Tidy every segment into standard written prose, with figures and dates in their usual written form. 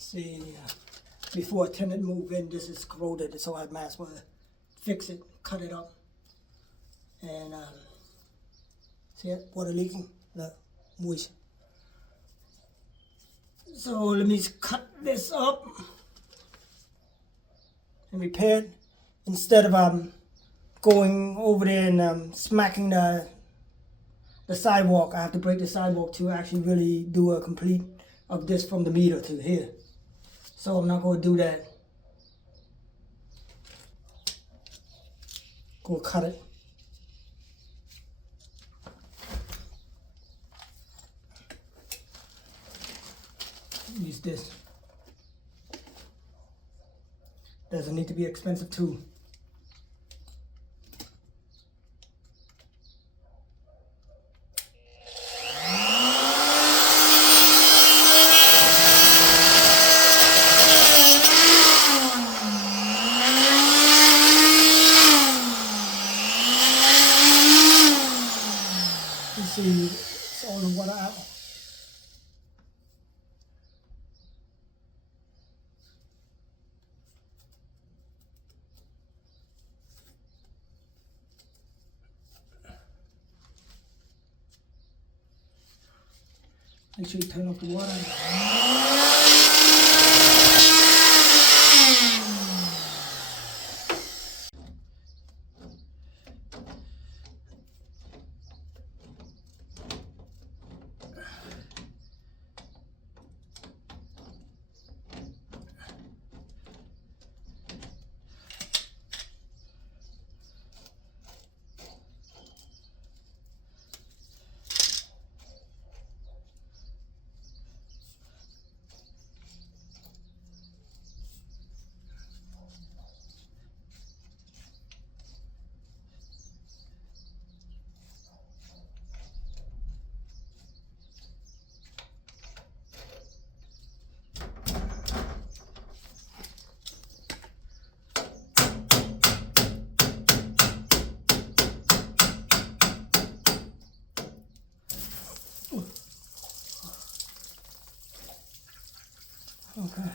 See, before a tenant move in, this is corroded, so I might as well fix it, cut it up. And see it, water leaking, look, moist. So let me cut this up and repair it instead of going over there and smacking the sidewalk. I have to break the sidewalk to actually really do a complete of this from the meter to here. So I'm not going to do that. Go cut it. Use this. Doesn't need to be expensive too. You see, it's all the water out. Make sure you turn off the water. Okay.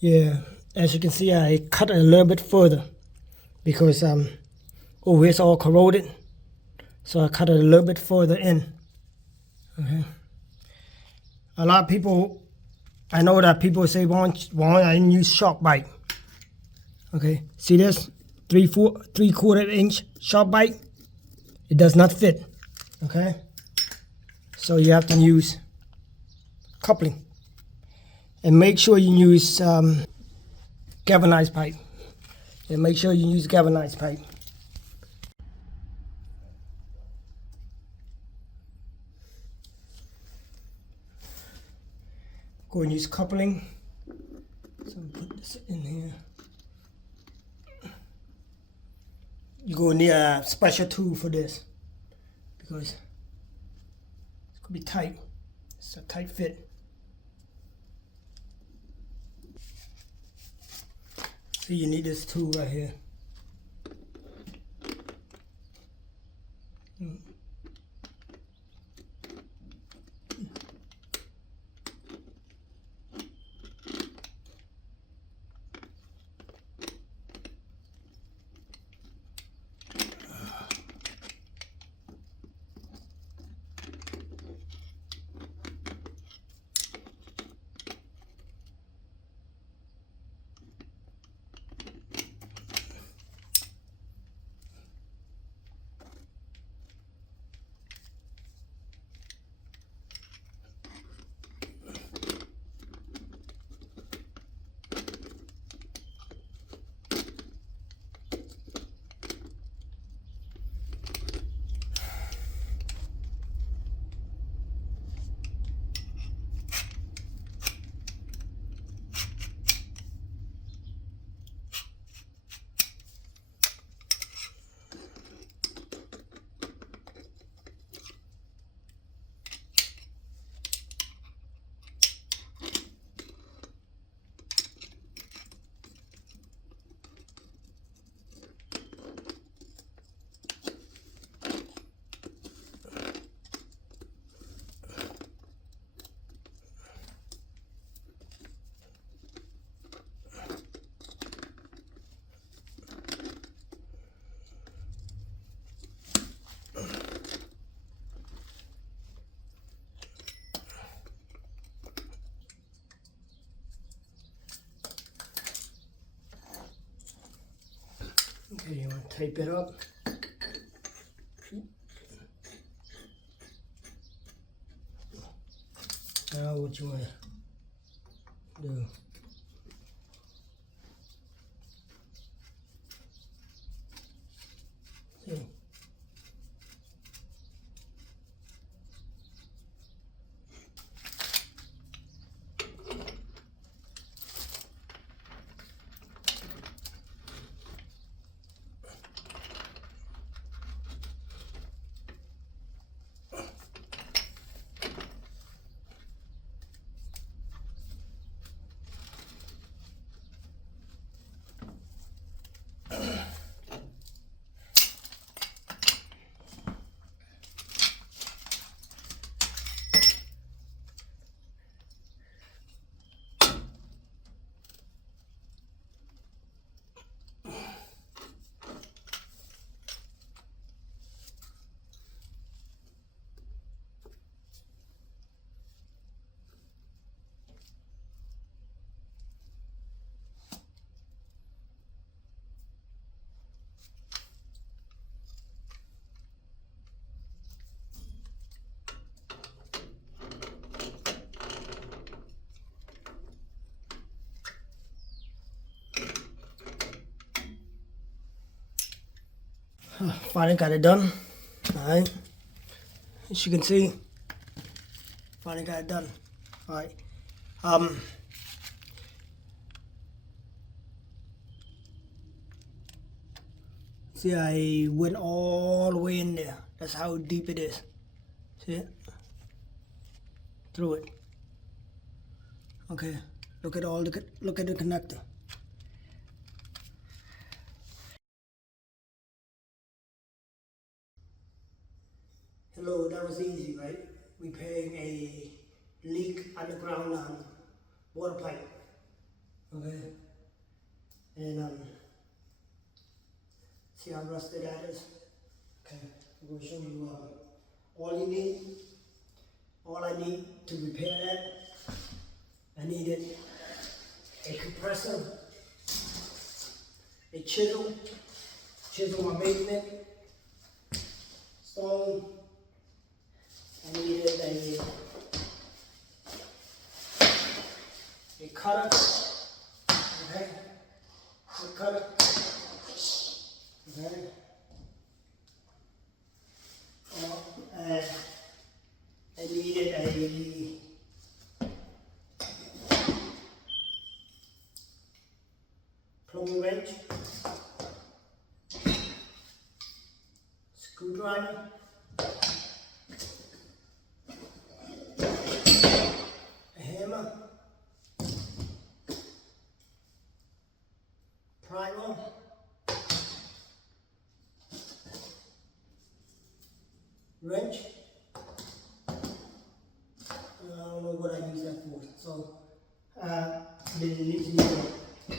Yeah, as you can see, I cut it a little bit further because over it's all corroded, so I cut it a little bit further in. Okay. A lot of people, I know that people say, why I didn't use sharp bite? Okay, see this 3/4 inch sharp bite? It does not fit. Okay, so you have to use coupling, and make sure you use galvanized pipe. And make sure you use galvanized pipe. Go and use coupling. So put this in here. You're going to need a special tool for this because it's going to be tight. It's a tight fit. So you need this tool right here. Okay, you want to tape it up. Now what you want to do. See? Finally got it done. Alright. As you can see, finally got it done. Alright. See, I went all the way in there. That's how deep it is. See it? Through it. Okay. Look at the connector. Hello, that was easy, right? Repairing a leak underground water pipe. Okay, and see how rusted that is. Okay, I'm going to show you all I need to repair that. I needed a compressor, a chisel my basement, stone. I needed a cutter, okay, a cutter, okay, and I needed a plumbing wrench, screwdriver, a hammer, primer, wrench. I don't know what I use that for. So, then you need to use a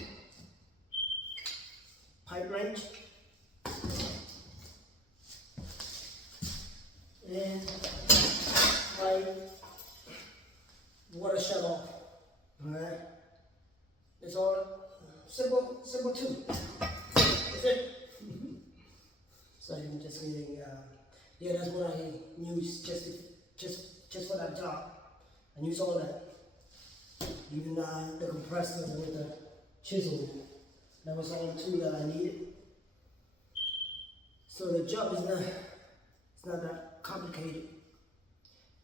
pipe wrench and my water shut off. Alright, it's all simple too. That's it. So I'm just getting, yeah, that's what I use just for that job. I use all that. Even the compressor with the chisel. That was all the tool that I needed. So the job is not that complicated.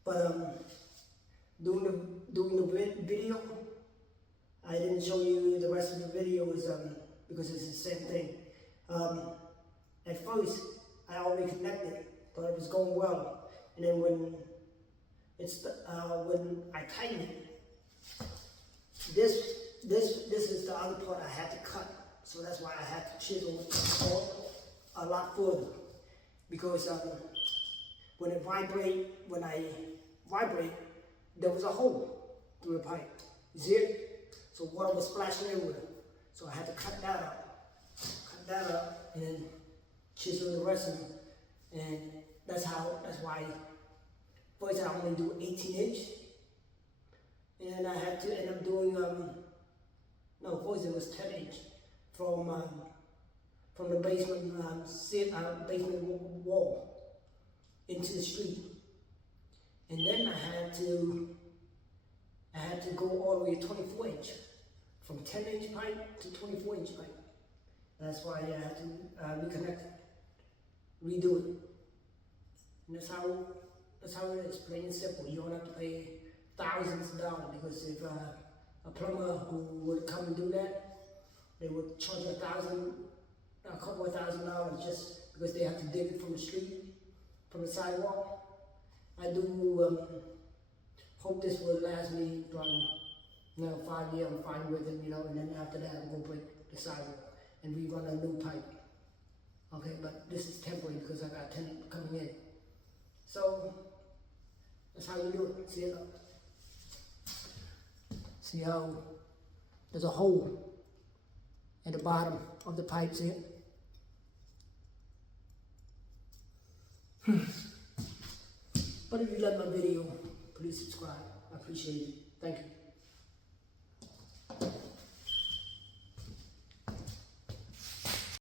But doing the video, I didn't show you the rest of the video is because it's the same thing. At first, I already connected, thought it was going well, and then when I tighten it, this is the other part I had to cut, so that's why I had to chisel it a lot further, because when I vibrate, there was a hole through the pipe. You see it? So water was splashing everywhere. So I had to cut that up, and then chisel the rest of it. And that's why first I only do 18-inch. And I had to end up doing, no, first it was 10-inch from the basement basement wall into the street. And then I had to go all the way to 24-inch, from 10-inch pipe to 24-inch pipe. That's why I had to reconnect it, redo it. And that's how it is, plain and simple. You don't have to pay thousands of dollars, because if a plumber who would come and do that, they would charge a couple of $1,000 just because they have to dig it from the street, from the sidewalk. I do hope this will last me from 5 years. I'm fine with it, and then after that I'm gonna break the sidewalk and rerun a new pipe. Okay, but this is temporary because I got tenant coming in. So that's how you do it. See it? See how there's a hole at the bottom of the pipe, see it? But if you like my video, please subscribe. I appreciate it. Thank you.